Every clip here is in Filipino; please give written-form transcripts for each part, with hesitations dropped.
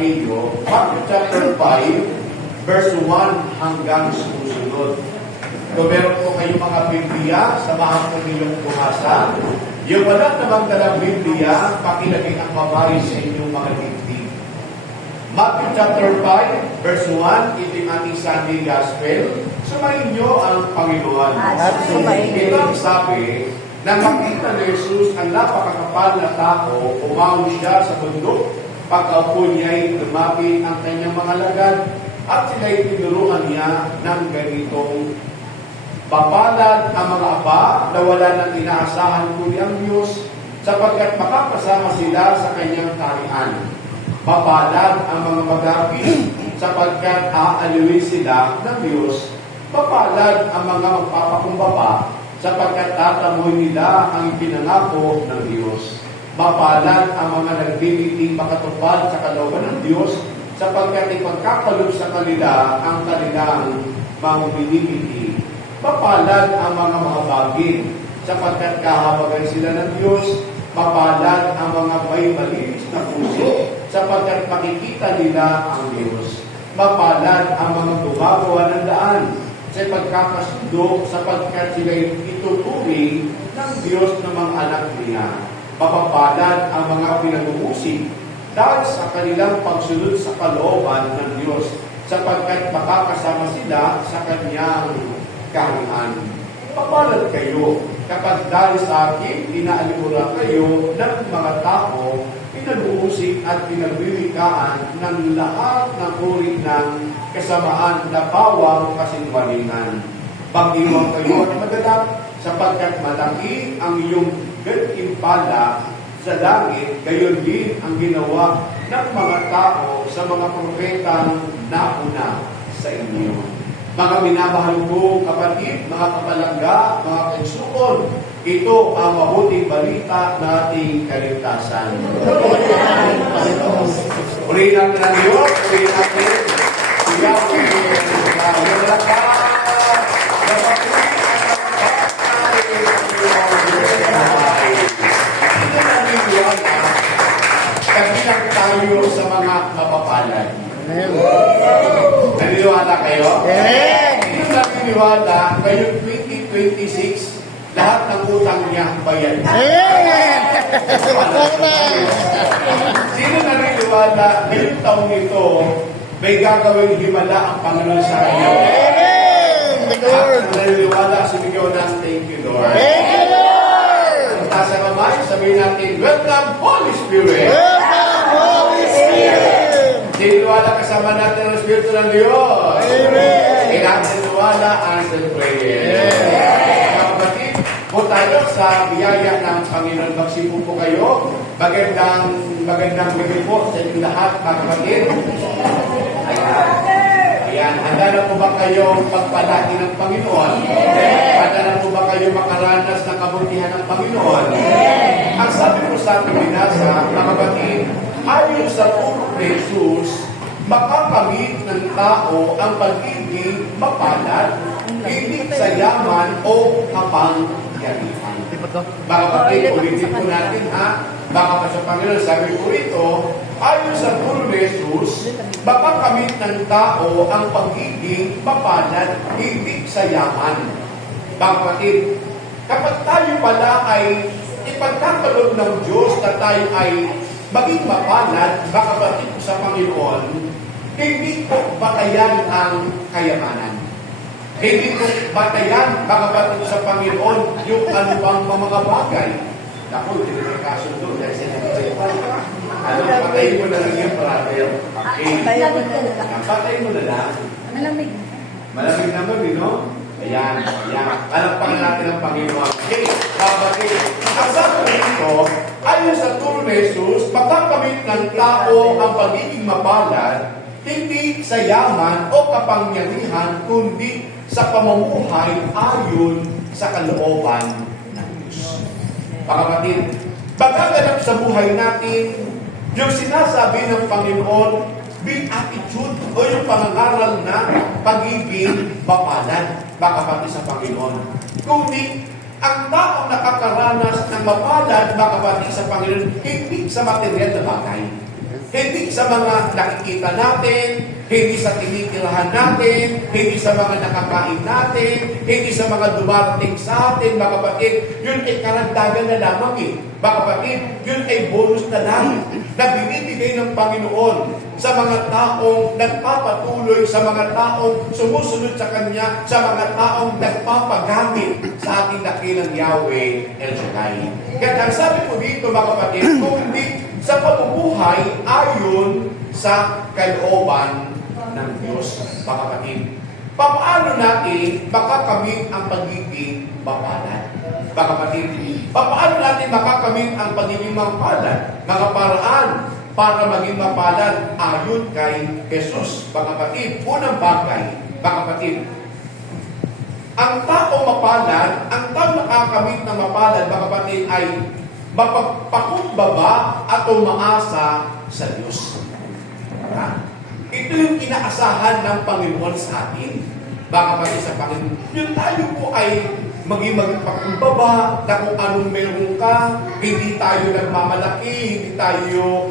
Mateo, Matthew chapter 5, verse 1 hanggang susunod. Kung meron po kayong mga Biblia, samahan po ninyong bumasa. Yung wala namang dalang Biblia, pakilagay ang babae sa inyong mga dibdib. Matthew chapter 5, verse 1, ito yung ating Sunday Gospel. Sumayin niyo ang Panginoon. Ito ang sabi, nang makita ni Jesus ang napakakapal na tao, umahon siya sa bundok. Pagkaupo niya'y lumapit ang kanyang mga lagad at sila'y tinuruan niya ng ganitong mapalad ang mga apa na wala nang inaasahan kundi ang Diyos sapagkat makakasama sila sa kanyang kaharian. Mapalad ang mga magapi sapagkat aaliwin sila ng Diyos. Mapalad ang mga magpapakumbaba sapagkat tatamuhin nila ang ipinangako ng Diyos. Mapalad ang mga nagbibiting makatupad sa kalooban ng Diyos sapagkat ipagkakalob sa kanila ang kanilang mga binibiti. Mapalad ang mga mahabagin sapagkat kahabagan sila ng Diyos. Mapalad ang mga may malinis na puso sapagkat makikita nila ang Diyos. Mapalad ang mga gumagawa ng daan sa pagkakasundo sapagkat sila ituturing ng Diyos ng mga anak niya. Mapapalad ang mga pinag-uusig dahil sa kanilang pagsunod sa kalooban ng Diyos sapagkat makakasama sila sa kanyang kaharian. Mapalad kayo kapag dahil sa akin inaalimuran kayo ng mga tao, pinag-uusig at pinagwiwikaan ng lahat ng uri ng kasamaan na bawang kasinwalingan. Pag-iwan kayo at magalak sapagkat malaki ang iyong gantimpala sa langit, gayon din ang ginawa ng mga tao sa mga propetang nauna sa inyo. Mga minamahal ko kapatid, mga kapalangga, mga kaisukon, ito ang mabuting balita ng ating kaligtasan. Uriin natin ang Diyos, uriin natin. Yahweh, wala ka. Kabilang tayo sa mga mapapalad. Naniniwala kayo? Hindi naniniwala, ngayong 2026, lahat ng utang niya bayad. Sino naniniwala, ngayong taong ito, may gagawin himala ang Panginoon sa kanya? At naniniwala, sumigyaw ng thank you, Lord. Thank you, Lord! Ang tasa kamay, sabihin natin, welcome, Holy Spirit! Welcome, Holy Spirit! Sininiwala kasama natin ang Espiritu ng Diyos. Amen! Sininiwala answered prayer. Mga kapatid, po tayo sa biyaya ng Panginoon. Magsipo po kayo. Magandang gabi po sa inyong lahat, mga kapatid. Ayan. Handa na po ba kayong pagpalaki ng Panginoon? Handa na po ba kayong makaranas ng kabutihan ng Panginoon? Ang sabi po sa ating binasa, mga kapatid, ayon sa turo ni Jesus, makakamit ng tao ang pagiging mapalad, hindi sa yaman o kapangyarihan. Mga kapatid, ulitin po natin ha. Baka pa sa Panginoon, sabi po ito, ayon sa turo ni Jesus, makakamit ng tao ang pagiging mapalad, hindi sa yaman. Mga kapatid, kapag tayo pala ay ipagkakalob ng Diyos na tayo ay maging mapalad, mga kapatid ko sa Panginoon, hindi po batayan ang kayamanan. Hindi po batayan, mga kapatid ko sa Panginoon, yung anumang mga bagay. Naku, hindi ko kasundo dahil sinabi ko. Patayin mo na lang yung brother. Okay. Patayin mo na lang. Malamig. Malamig naman, no? Ayan, ayan. Palakpakan natin ang Panginoon. Okay, kapatid. Ang sabi nito, ayon sa turo ni Jesus, makakamit ng tao ang pagiging mapalad, hindi sa yaman o kapangyarihan, kundi sa pamumuhay ayon sa kalooban ng Diyos. Kapatid, pagkaganap sa buhay natin, yung sinasabi ng Panginoon, beatitude o yung pangangaral na pagiging mapalad, kapatid sa Panginoon. Kundi, ang taong nakakaranas ng mapalad, kapatid sa Panginoon, hindi sa material na bagay. Hindi sa mga nakikita natin, hindi sa tinitirahan natin, hindi sa mga nakakain natin, hindi sa mga dumarating sa atin, mga kapatid. Yun ay karagdagan na lamang eh. Mga kapatid, yun ay bonus na lang na binibigay ng Panginoon sa mga taong nagpapatuloy, sa mga taong sumusunod sa Kanya, sa mga taong nagpapagamit sa ating dakilang Yahweh El Shaddai. Kaya ang sabi ko dito, mga kapatid, kung hindi sa pamumuhay ayon sa kalooban ng Diyos, mga kapatid. Paano natin makakamit ang pagiging mapalad? Mga kapatid, paano natin makakamit ang pagiging mapalad? Mga paraan para maging mapalad ayon kay Jesus. Mga kapatid, unang bagay, mga kapatid, ang tao mapalad, ang tao nakakamit ng mapalad, mga kapatid, ay mapagpakumbaba at umaasa sa Diyos. Ha? Ito yung inaasahan ng Panginoon sa atin. Baka pati sa Panginoon, yung tayo po ay maging magpakumbaba na kung anong meron ka, hindi tayo nagmamalaki, hindi tayo,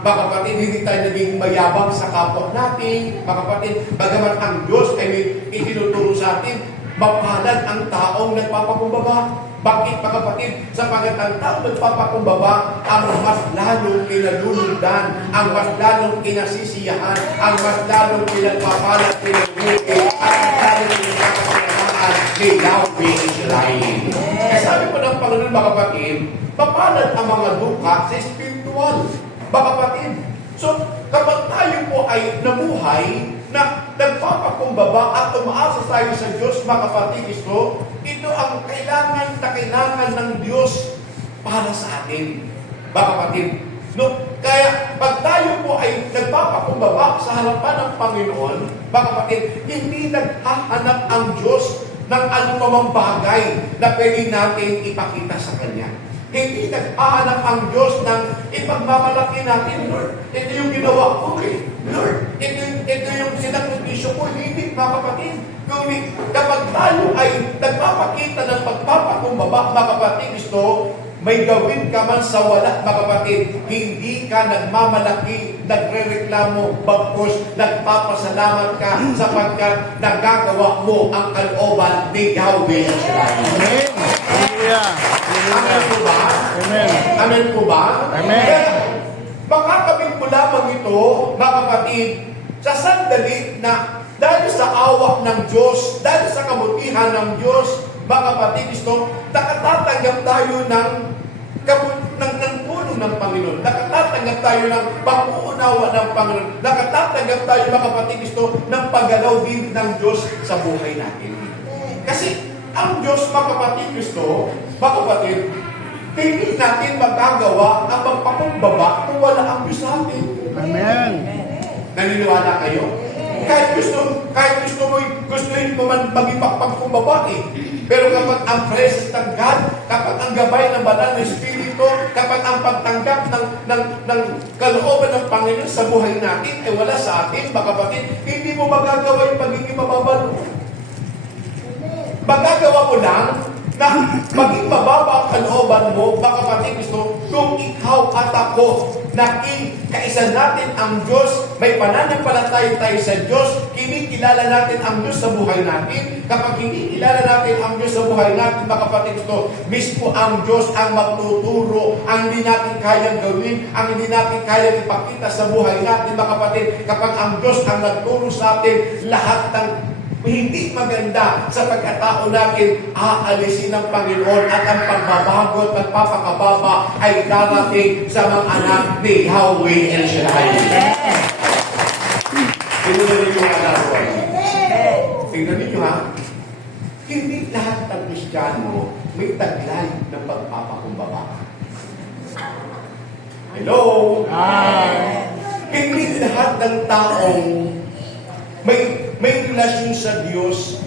baka pati, hindi tayo naging mayabang sa kapwa natin, baka pati, bagamat ang Diyos ay may itinuturo sa atin, mapalad ang taong nagpapakumbaba. Bakit, mga kapatid? Sapagat ang taong nagpapakumbaba, ang mas lalong kinalulundan, ang mas lalong kinasisiyahan, ang mas lalong kinagpapalat, kinagbuti, at ang lalong kinagpapasalamaan ni Yahweh Israel. Kaya sabi po ng Panginoon, mga kapatid, mapalad ang mga duka sa spiritual, mga kapatid. So, kapag tayo po ay namuhay, na nagpapakumbaba at umaasa tayo sa Diyos, mga kapatid, ito ang kailangan na kailangan ng Diyos para sa atin, mga kapatid. No? Kaya, pag tayo po ay nagpapakumbaba sa harapan ng Panginoon, mga kapatid, hindi naghahanap ang Diyos ng anumang bagay na pwede natin ipakita sa Kanya. Hindi nag-aanap ang Diyos ng ipagmamalaki natin, Lord. Ito yung ginawa ko eh. Lord, ito yung sinakripisyo ko. Hindi, mga kapatid. Ngunit kapag tayo ay nagpapakita ng pagpapakumbaba, mga kapatid, may gawin ka man sa wala, mga kapatid. Hindi ka nagmamalaki, nagre-reklamo, bagkus, nagpapasalamat ka sapagkat nagagawa mo ang kalooban ni Yahweh Israel. Amen. Hallelujah. Amen po ba? Amen. Amen po ba? Amen. Kaya, makakamit mo lamang ito, mga kapatid, sa sandali na dahil sa awa ng Diyos, dahil sa kabutihan ng Diyos, mga kapatid, nakatatanggap tayo ng tulong ng Panginoon. Nakatatanggap tayo ng pag-uunawa ng Panginoon. Nakatatanggap tayo, mga kapatid, ng paggalaw din ng Diyos sa buhay natin. Kasi, ang Diyos, mga kapatid, mga kapatid, hindi natin magagawa ang magpakumbaba kung wala ang Diyos sa atin. Amen. Naniniwala kayo? Kahit gusto mo man maging pagpakumbaba eh. Pero kapag ang presence ng God, kapag ang gabay ng banal na Espiritu, kapag ang pagtanggap ng kalooban ng Panginoon sa buhay natin ay wala sa atin, mga kapatid, hindi mo magagawa yung pagiging mababalo. Magagawa mo lang na maging mababa ang kalooban mo, mga kapatid, kung ikaw at ako na kaisa natin ang Diyos, may pananampalataya tayo sa Diyos, kinikilala natin ang Diyos sa buhay natin. Kapag hindi kilala natin ang Diyos sa buhay natin, mga kapatid, mismo ang Diyos ang magtuturo, ang hindi natin kayang gawin, ang hindi natin kayang ipakita sa buhay natin, mga kapatid. Kapag ang Diyos ang nagturo sa atin, lahat ng hindi maganda sa pagkatao natin, aalisin ng Panginoon at ang pagbabago at pagpapakababa ay darating sa mga anak ni Yahweh El Shaddai. Tingnan niyo yung alarwa. Tingnan niyo ha. Hindi lahat ng Kristiyano may taglay ng pagpapakumbaba. Hello? Hindi lahat ng taong may relasyon sa Diyos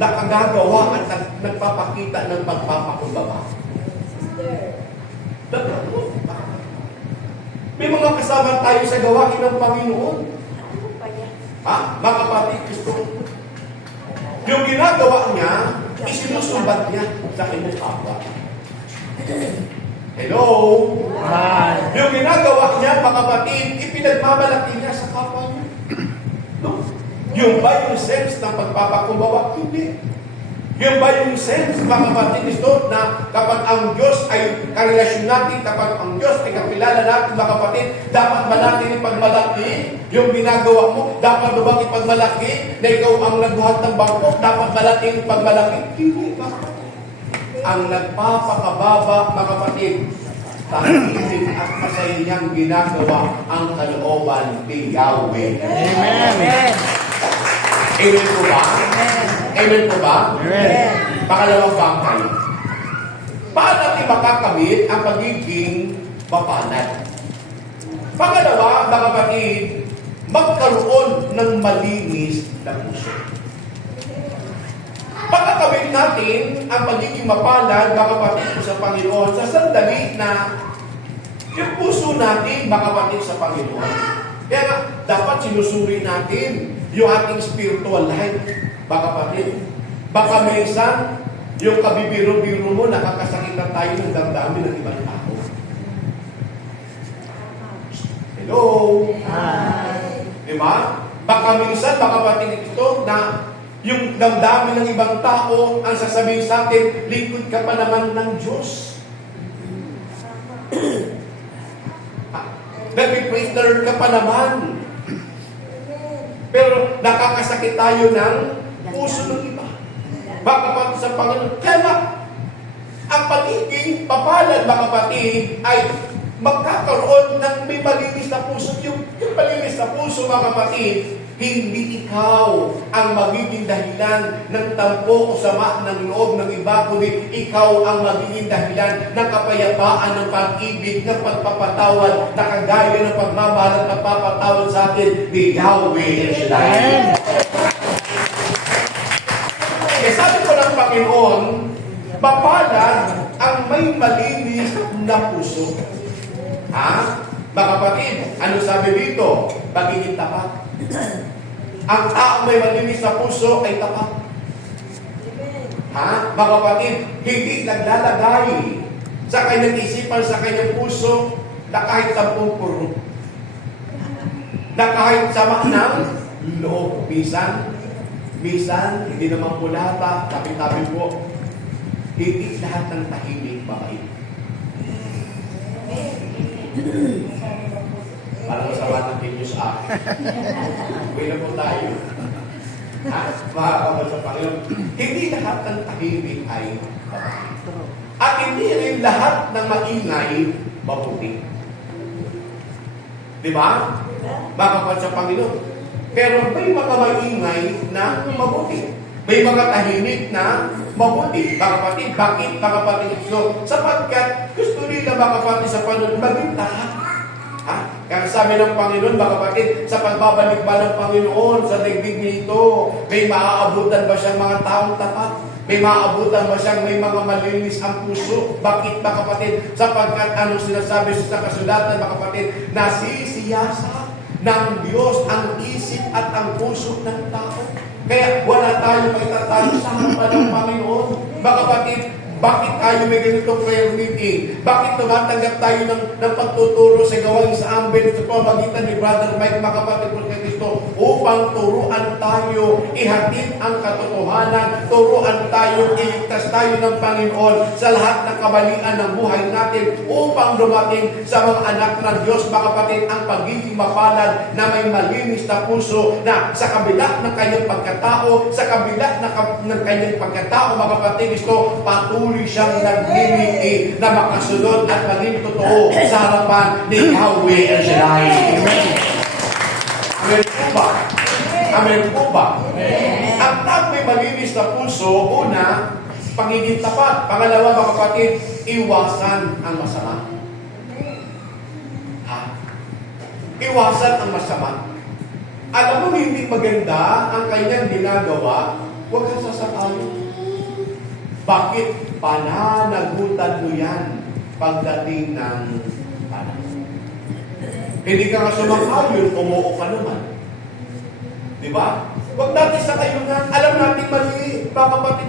na kagagawa at nagpapakita ng pagpapakumbaba. May mga kasama tayo sa gawain ng Panginoon. Ha? Mga kapatid, yung ginagawa niya, isinusumbat niya sa kanyang kapwa. Hello? Yung ginagawa niya, mga kapatid, ipinagmamalaki niya sa kapwa niya. No? Yung ba yung sense ng pagpapakumbaba? Hindi. Yung ba yung sense, mga kapatid, ito na kapag ang Diyos ay karelasyon natin, kapag ang Diyos ay kakilala natin, mga kapatid, dapat ba natin ipagmalaki yung ginagawa mo? Dapat ba bang ipagmalaki na ikaw ang nagbuhat ng bangko? Dapat ba natin ipagmalaki? Hindi, mga kapatid. Ang nagpapakababa, mga kapatid, tahimik at masayang ginagawa ang kalooban ni Yahweh. Amen. Amen po ba? Amen po ba? Amen. Pakalawang bangkay. Paano natin makakamit ang pagiging mapalad? Pangalawa, mga kapatid, magkaroon ng malinis na puso. Pagkakamit natin ang pagiging mapalad, mga kapatid, sa Panginoon sa sandali na yung puso natin, mga kapatid, sa Panginoon. Kaya nga, dapat sinusuri natin yung ating spiritual life, mga kapatid. Baka minsan, yung kabibiro-biro mo, nakakasakit na tayo ng damdamin ng ibang tao. Hello? Diba? Baka minsan, mga kapatid, ito na yung damdamin ng ibang tao ang sasabihin sa atin, lingkod ka pa naman ng Diyos. Nag-praise ka pa naman. Pero nakakasakit tayo ng puso ng iba. Baka pati sa Panginoon. Kaya ang pagiging papalad, mga kapatid, ay magkakaroon ng may malinis na puso. Yung malinis na puso, mga kapatid, hindi ikaw ang magiging dahilan ng tampo o sama ng loob ng iba, kundi ikaw ang magiging dahilan ng kapayapaan, ng pag-ibig, ng pagpapatawad, na kagaya ng pagmamahal at pagpapatawad sa atin ni Yahweh. Kaya sabi ko ng Panginoon, mapalad ang may malinis na puso. Ha? Mga kapatid, ano sabi dito? Pagiging tapat. Ang taong may malinis na puso ay tapat. Ha? Mga kapatid, hindi naglalagay sa kanyang isipan, sa kanyang puso, na kahit 10 puro. Na kahit sama ng loob. Minsan, hindi naman pulata, tabi-tabi po. Hindi lahat ng tahimik mabait. Parang masama ng kinyo sa akin. Uwi na po tayo. Ha? Makakabal sa Panginoon. Hindi lahat ng tahimik ay mabait. At hindi rin lahat ng maingay mabuti. Di ba? Makakabal sa Panginoon. Pero may mga maingay na mabuti. May mga tahimik na mabuti. Mga kapatid, bakit mga kapatid? So, sapagkat gusto nila mga kapatid sa Panginoon maging tahat. Ha? Kaya sabi ng Panginoon, mga kapatid, sa pagbabalik ba ng Panginoon sa daigdig nito, may maaabutan ba siyang mga taong tapat? May maaabutan ba siyang may mga malinis ang puso? Bakit, mga kapatid? Sapagkat anong sinasabi sa kasulatan, mga kapatid, nasisiyasa ng Diyos ang isip at ang puso ng tao. Kaya wala tayong maitatayo sa harapan ng Panginoon. Mga kapatid, bakit tayo may ganitong prayer meeting? Bakit tumatanggap tayo ng pagtuturo sa gawain sa ambin sa pamagitan ni Brother Mike, mga kapatid ko kay Kristo, upang turuan tayo, ihatid ang katotohanan, turuan tayo, iligtas tayo ng Panginoon sa lahat ng kabalian ng buhay natin, upang dumating sa mga anak ng Diyos, mga kapatid, ang pagiging mapalad na may malinis na puso, na sa kabila ng kanyang pagkatao, sa kabila ng kanyang pagkatao, mga kapatid, ito patuloy siyang nagmimiti na makasunod at maging totoo sa harapan ni Yahweh El Shaddai. Amen. Amen po ba? Amen po ba? Ang tao may malinis na puso, una, pagiging tapat. Pangalawa, mga kapatid, iwasan ang masama. Ha? Iwasan ang masama. Alam mo, hindi maganda ang kanyang ginagawa, huwag kang sasakayo. Bakit? Pananagutan mo yan pagdating ng panahon. Hindi ka nga sumakayon, umuo ka naman. Di ba? Huwag natin sa kayunan. Alam natin mali, mga kapatid,